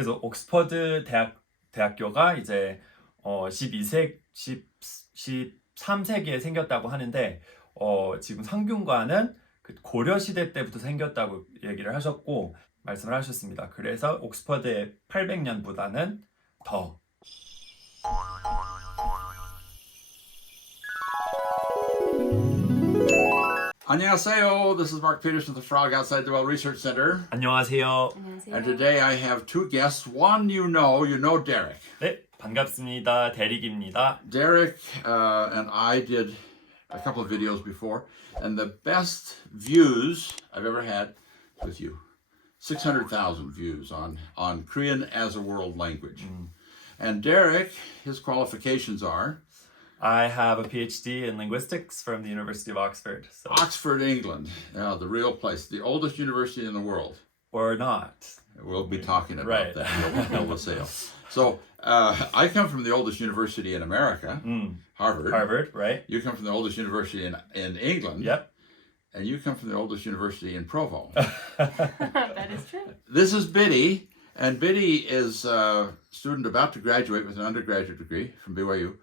그래서 옥스퍼드 대학교가 이제 13세기에 생겼다고 하는데 지금 성균관은 그 고려 시대 때부터 생겼다고 얘기를 하셨고 말씀을 하셨습니다. 그래서 옥스퍼드의 800년보다는 더. 안녕하세요. This is Mark Peterson, the Frog Outside the Well Research Center. 안녕하세요. And today I have two guests. One you know Derek. 네, 반갑습니다. 대릭입니다. Derek and I did a couple of videos before, and the best views I've ever had with you. 600,000 views on Korean as a world language. And Derek, his qualifications are I have a PhD in linguistics from the University of Oxford. So. Oxford, England, the real place, the oldest university in the world. Or not. We'll be talking about Right. that. We'll say. So I come from the oldest university in America, Harvard. Harvard, right? You come from the oldest university in England. Yep. And you come from the oldest university in Provo. That is true. This is Biddy, and Biddy is a student about to graduate with an undergraduate degree from BYU,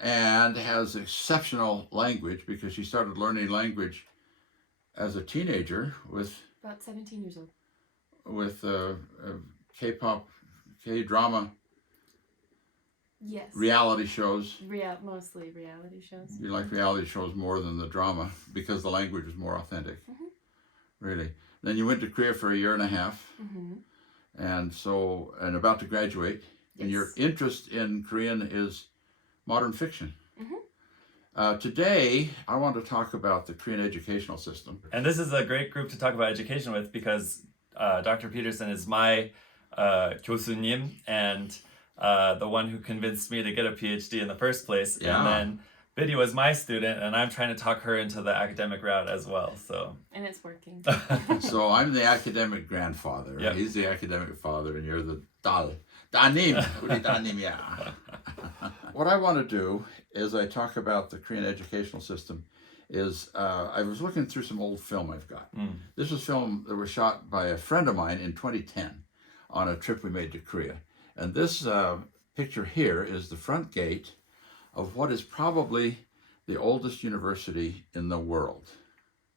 and has exceptional language because she started learning language as a teenager with About 17 years old. K-pop, K-drama, Yes. reality shows. Mostly reality shows. You like reality shows more than the drama because the language is more authentic. Really. Then you went to Korea for a year and a half, and about to graduate. And your Yes. interest in Korean is modern fiction. Today, I want to talk about the Korean educational system. And this is a great group to talk about education with because Dr. Peterson is my 교수님 and the one who convinced me to get a PhD in the first place. Yeah. And then Biddy was my student, and I'm trying to talk her into the academic route as well. So. And it's working. So I'm the academic grandfather. Yep. He's the academic father, and you're the dal. 따님. 우리 따님이야. What I want to do as I talk about the Korean educational system is I was looking through some old film I've got. This was film that was shot by a friend of mine in 2010 on a trip we made to Korea. And this picture here is the front gate of what is probably the oldest university in the world.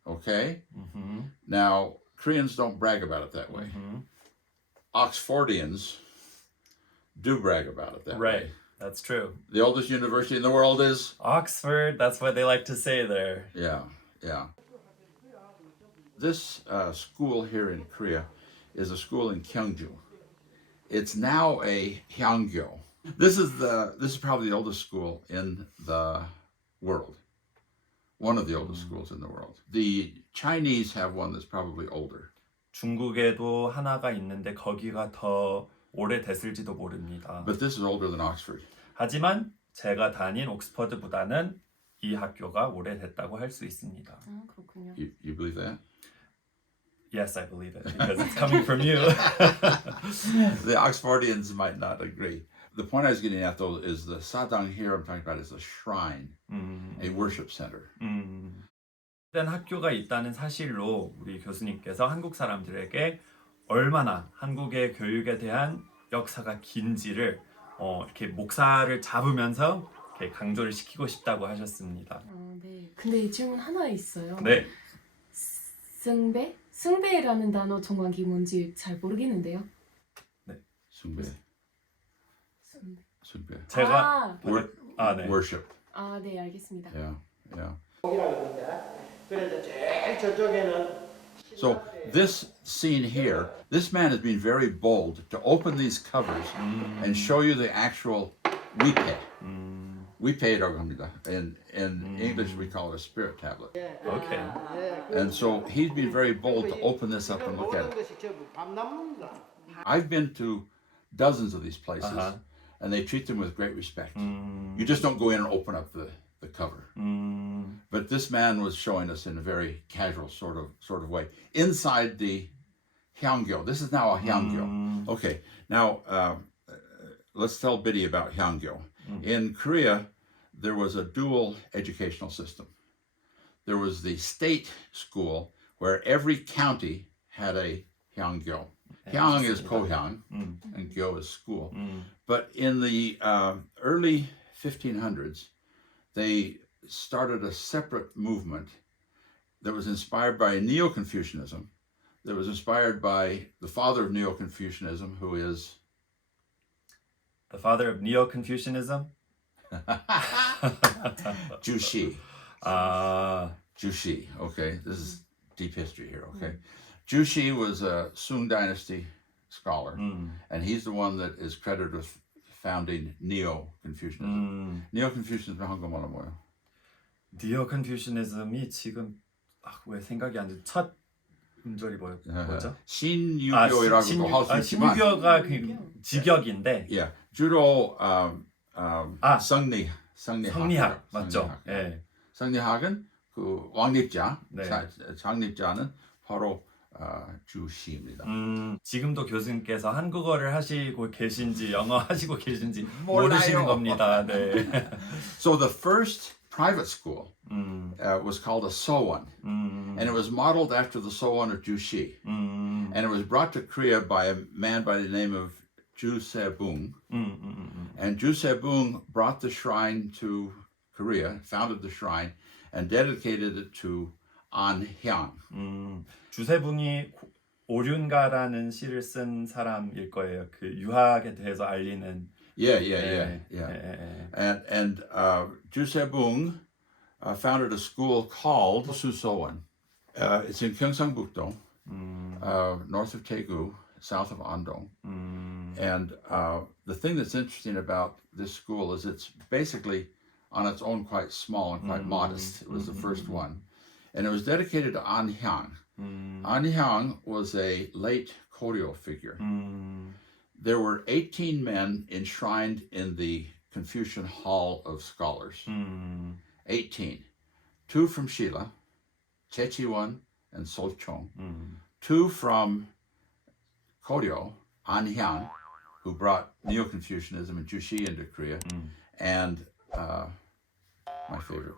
Okay? Now, Koreans don't brag about it that way. Oxfordians do brag about it that way. Right. That's true. The oldest university in the world is? Oxford, that's what they like to say there. Yeah. This school here in Korea is a school in Gyeongju. It's now a Hyangyo. This is probably the oldest school in the world. One of the oldest schools in the world. The Chinese have one that's probably older. 중국에도 하나가 있는데 거기가 더 오래됐을지도 모릅니다. But this is older than Oxford. 하지만 제가 다닌 옥스퍼드보다는 이 학교가 오래됐다고 할 수 있습니다. 그렇군요. You believe that? Yes, I believe it because it's coming from you. The Oxfordians might not agree. The point I was getting at, though, is the Sadang here I'm talking about is a shrine, a worship center. 이런 학교가 있다는 사실로 우리 교수님께서 한국 사람들에게 얼마나 한국의 교육에 대한 역사가 긴지를 이렇게 목사를 잡으면서 이렇게 강조를 시키고 싶다고 하셨습니다. 네. 근데 질문 하나 있어요. 네. 승배? 승배라는 단어 정확히 뭔지 잘 모르겠는데요. 숭배. 승배. 숭배. 제가 네. Worship. 네, 알겠습니다. Yeah. 그래서 제일 저쪽에는 So this scene here, this man has been very bold to open these covers and show you the actual 위패. 위패라고 합니다. In English we call it a spirit tablet. Okay. And so he's been very bold to open this up and look at it. 것이 전부 밤나무입니다. I've been to dozens of these places, and they treat them with great respect. You just don't go in and open up the cover. But this man was showing us in a very casual sort of way inside the Hyangyo. This is now a Hyangyo. Okay, now let's tell Biddy about Hyangyo. In Korea, there was a dual educational system. There was the state school where every county had a Hyangyo. Hyang is Kohyang 음, and Gyo is school. 음, But in the early 1500s, they started a separate movement that was inspired by Neo-Confucianism, that was inspired by the father of Neo-Confucianism, who is The father of Neo-Confucianism. Jushi. 아, Jushi, okay? This is deep history here, okay? Jushi was a Sung Dynasty scholar, and he's the one that is credited with founding Neo-Confucianism. Neo-Confucianism 한국말로 뭐예요? Neo-Confucianism이 지금 왜 생각이 안 나? 첫 음절이 뭐죠? 신유교라고도 할 수 있지만 신유교가 그 직역인데 Yeah, 주로 성리학 성리학 맞죠? 예. 성리학은 그 왕립자, 네. 장립자는 바로 주시입니다. 지금도 교수님께서 한국어를 하시고 계신지 영어 하시고 계신지 몰라요. 모르시는 겁니다. 네. So the first private school was called a Sowan, and it was modeled after the Sowan of Jushi, and it was brought to Korea by a man by the name of Ju Se-bung, and Ju Se-bung brought the shrine to Korea, founded the shrine, and dedicated it to An Hyang. 주세붕이 오륜가라는 시를 쓴 사람일 거예요. 그 유학에 대해서 알리는. Yeah. And Ju Se-bung founded a school called Susowan. It's in Gyeongsangbuk-do, north of Daegu, south of Andong. And the thing that's interesting about this school is it's basically on its own quite small and quite modest. It was the first one. And it was dedicated to An Hyang. An Hyang was a late Koryo figure. There were 18 men enshrined in the Confucian Hall of Scholars. 18. 2 from Shilla, Chechiwon and Solchong. 2 from Koryo, An Hyang, who brought Neo-Confucianism and Jushi into Korea. And my favorite,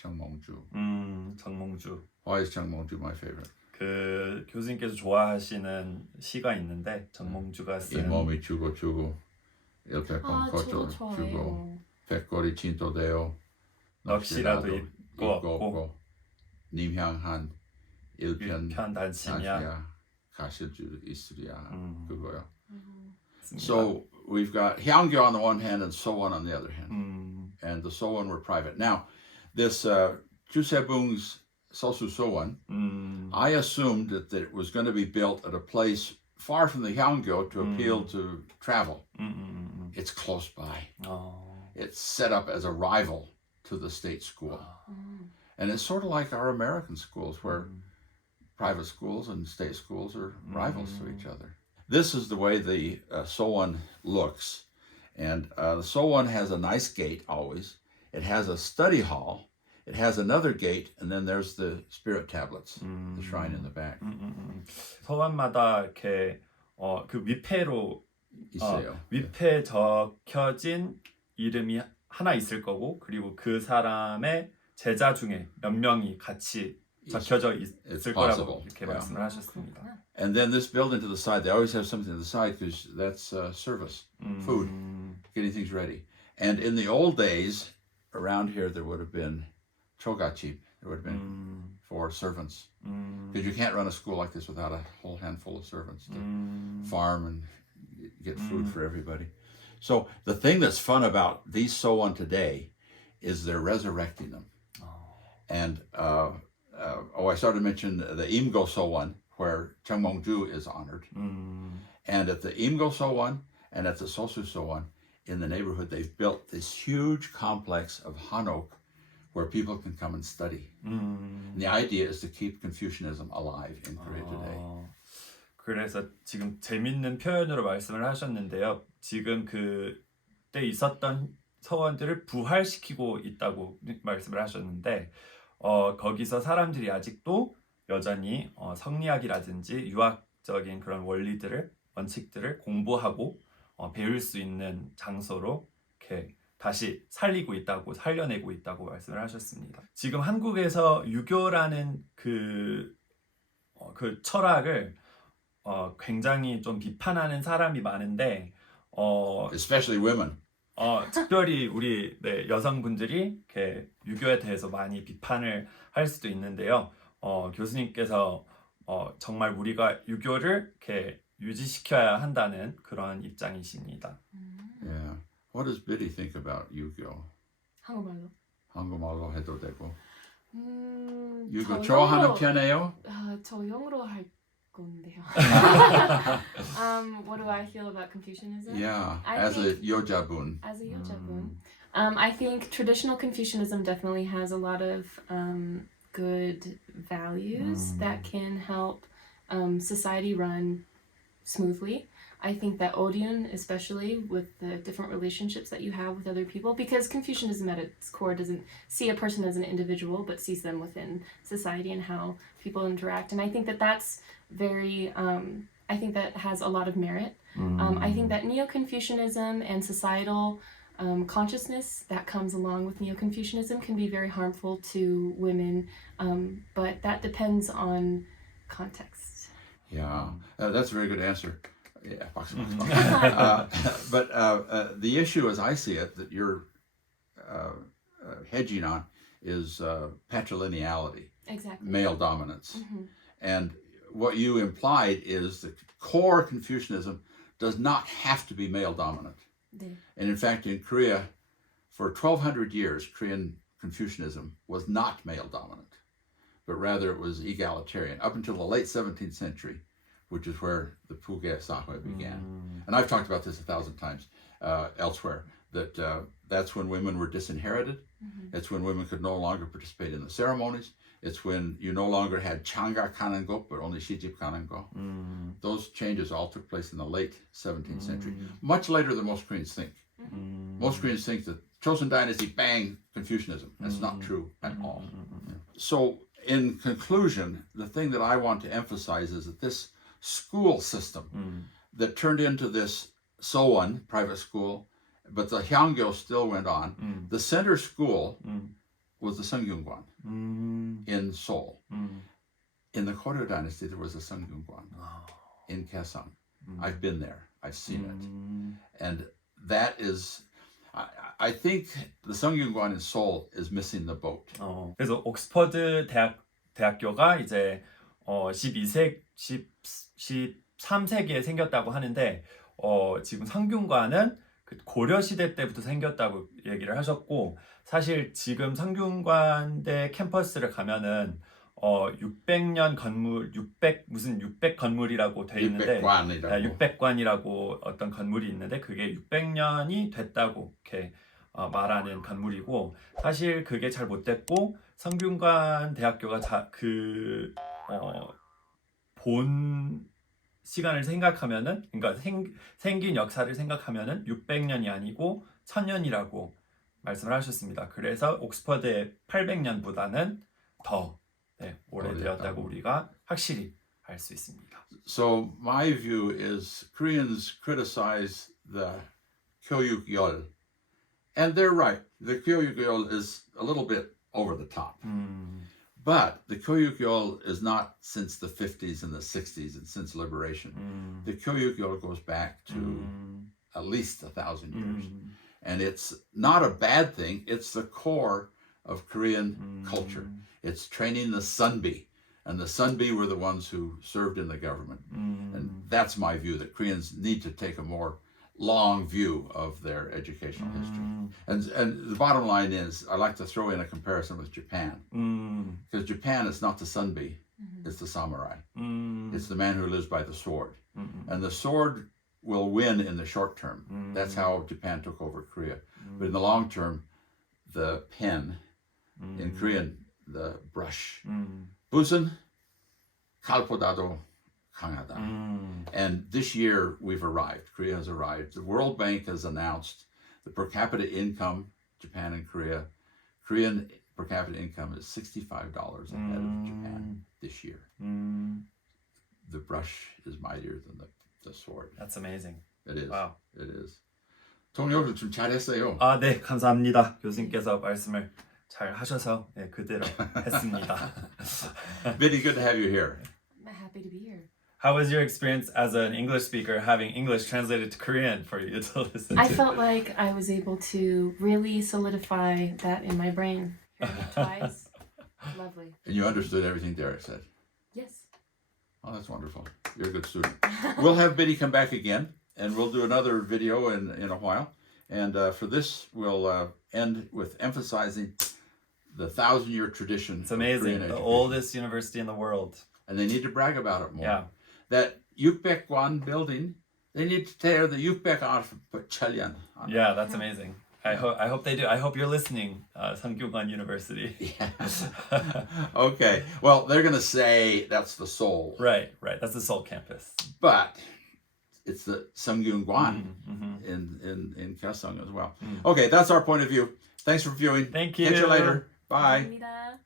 Chung Mongju. 정몽주. Why is Chung Mongju my favorite? 그 교수님께서 좋아하시는 시가 있는데 정몽주가 이 쓴 몸이 주고 일백번 아, 거쳐 저도 주고 좋아해요. 백골이 진도되어 넋이라도 있고 없고 님향한 일편 편단심이야. 다시야 가실 줄 있으랴 그거요. 있습니다. So we've got Hyangyo on the one hand and Sowan on the other hand, and the Sowan were private. Now this Ju Se-bung's Sosu Sowan, I assumed that it was going to be built at a place far from the Hyangyo to appeal to travel. It's close by. It's set up as a rival to the state school. And it's sort of like our American schools where private schools and state schools are rivals to each other. This is the way the Sowan looks. And the Sowan has a nice gate always. It has a study hall. It has another gate, and then there's the spirit tablets, the shrine in the back. 서원마다 이렇게 그 위패로 있어요. 위패 적혀진 이름이 하나 있을 거고 그리고 그 사람의 제자 중에 몇 명이 같이 적혀져 있을 거라고 이렇게 말씀을 하셨습니다. And then this building to the side, they always have something to the side because that's service, food, getting things ready. And in the old days, around here, there would have been chogachi. There would have been for servants. Because you can't run a school like this without a whole handful of servants to farm and get food for everybody. So the thing that's fun about these Sowan today is they're resurrecting them. And I started to mention the Imgo Sowan, where Chung Mongju is honored. And at the Imgo Sowan and at the Sosu Sowan in the neighborhood, they've built this huge complex of hanok where people can come and study. And the idea is to keep Confucianism alive in Korea today. 그래서 지금 재밌는 표현으로 말씀을 하셨는데요. 지금 그때 있었던 서원들을 부활시키고 있다고 말씀을 하셨는데 거기서 사람들이 아직도 여전히 성리학이라든지 유학적인 그런 원리들을 원칙들을 공부하고 배울 수 있는 장소로 이렇게 다시 살려내고 있다고 말씀을 하셨습니다. 지금 한국에서 유교라는 그 철학을 굉장히 좀 비판하는 사람이 많은데 especially women. 특별히 우리 여성분들이 이렇게 유교에 대해서 많이 비판을 할 수도 있는데요. 교수님께서 정말 우리가 유교를 이렇게 유지시켜야 한다는 그런 입장이십니다. Yeah. What does Biddy think about 유교? 한국말로. 한국말로 해도 되고. 저 유교 좋아하는 영어로- 편이에요? 저 영어로 할 건데요. What do I feel about Confucianism? Yeah, I as a think- 여자분. As a 여자분, I think traditional Confucianism definitely has a lot of good values that can help society run smoothly. I think that Odeon, especially with the different relationships that you have with other people, because Confucianism at its core doesn't see a person as an individual, but sees them within society and how people interact. And I think that that's very, I think that has a lot of merit. I think that Neo-Confucianism and societal consciousness that comes along with Neo-Confucianism can be very harmful to women, but that depends on context. Yeah, that's a very good answer. Yeah, 박수, 박수, 박수. But the issue, as I see it, that you're hedging on is patrilineality, Exactly. male dominance. And what you implied is that core Confucianism does not have to be male dominant. 네. And in fact, in Korea, for 1,200 years, Korean Confucianism was not male dominant, but rather it was egalitarian up until the late 17th century, which is where the Puge Sahwe began. And I've talked about this 1,000 times elsewhere, that that's when women were disinherited. It's when women could no longer participate in the ceremonies. It's when you no longer had Changa Kanango, but only Shijip Kanango. Those changes all took place in the late 17th century, much later than most Koreans think. Most Koreans think that Chosun Dynasty, bang, Confucianism. That's not true at all. So, in conclusion, the thing that I want to emphasize is that this school system that turned into this Sowon private school, but the Hyangyo still went on. The center school was the Sungyungwan in Seoul. In the Koryo Dynasty, there was a Sungyungwan in Kaesong. I've been there. I've seen it. And that is, I think the Sungyungwan in Seoul is missing the boat. 그래서 옥스퍼드 대학교가 이제 13세기에 생겼다고 하는데 지금 성균관은 그 고려 시대 때부터 생겼다고 얘기를 하셨고, 사실 지금 성균관대 캠퍼스를 가면은 600년 건물, 600 건물이라고 돼 있는데 600관이라고. 600관이라고 어떤 건물이 있는데 그게 600년이 됐다고 이렇게 말하는 건물이고, 사실 그게 잘 못 됐고 성균관 대학교가 본 시간을 생각하면은, 그러니까 생긴 역사를 생각하면은 600년이 아니고 1000년이라고 말씀을 하셨습니다. 그래서 옥스퍼드의 800년보다는 더 오래되었다고 우리가 확실히 알 수 있습니다. So my view is Koreans criticize the 교육열, and they're right. The 교육열 is a little bit over the top. But the 교육열 is not since the 50s and the 60s and since liberation. The 교육열 goes back to at least 1,000 years. And it's not a bad thing. It's the core of Korean culture. It's training the Sunbi. And the Sunbi were the ones who served in the government. And that's my view, that Koreans need to take a more long view of their educational history. And the bottom line is, I like to throw in a comparison with Japan. Because Japan is not the Sunbi, it's the samurai. It's the man who lives by the sword. And the sword will win in the short term. That's how Japan took over Korea. But in the long term, the pen, in Korean, the brush. Busan, 칼보다도 강하다. And this year we've arrived. Korea has arrived. The World Bank has announced the per capita income, Japan and Korea, Korean per capita income is $65 ahead of Japan this year. The brush is mightier than the sword. That's amazing. It is. Wow. It is. 통역을 좀 잘했어요. 네, 감사합니다. 교수님께서 말씀을 잘 하셔서 그대로 했습니다. Biddy, good to have you here. I'm happy to be here. How was your experience as an English speaker having English translated to Korean for you to listen to? I felt like I was able to really solidify that in my brain. Hearing it twice. Lovely. And you understood everything Derek said. Yes. Oh, that's wonderful. You're a good student. We'll have Biddy come back again, and we'll do another video in a while. And for this, we'll end with emphasizing the 1,000-year tradition. It's amazing. Korean The education. oldest university in the world. And they need to brag about it more. Yeah. That Yukbaekwan building, they need to tear the Yukbaek out of Cheolyan. Yeah, that's amazing. I hope they do. I hope you're listening, Sangkyungwan University. Yeah. Okay. Well, they're going to say that's the Seoul. Right. That's the Seoul campus. But it's the Sangkyungwan Mhm. in Kaesong as well. Okay, that's our point of view. Thanks for viewing. Thank you. Catch you later. Bye. 감사합니다.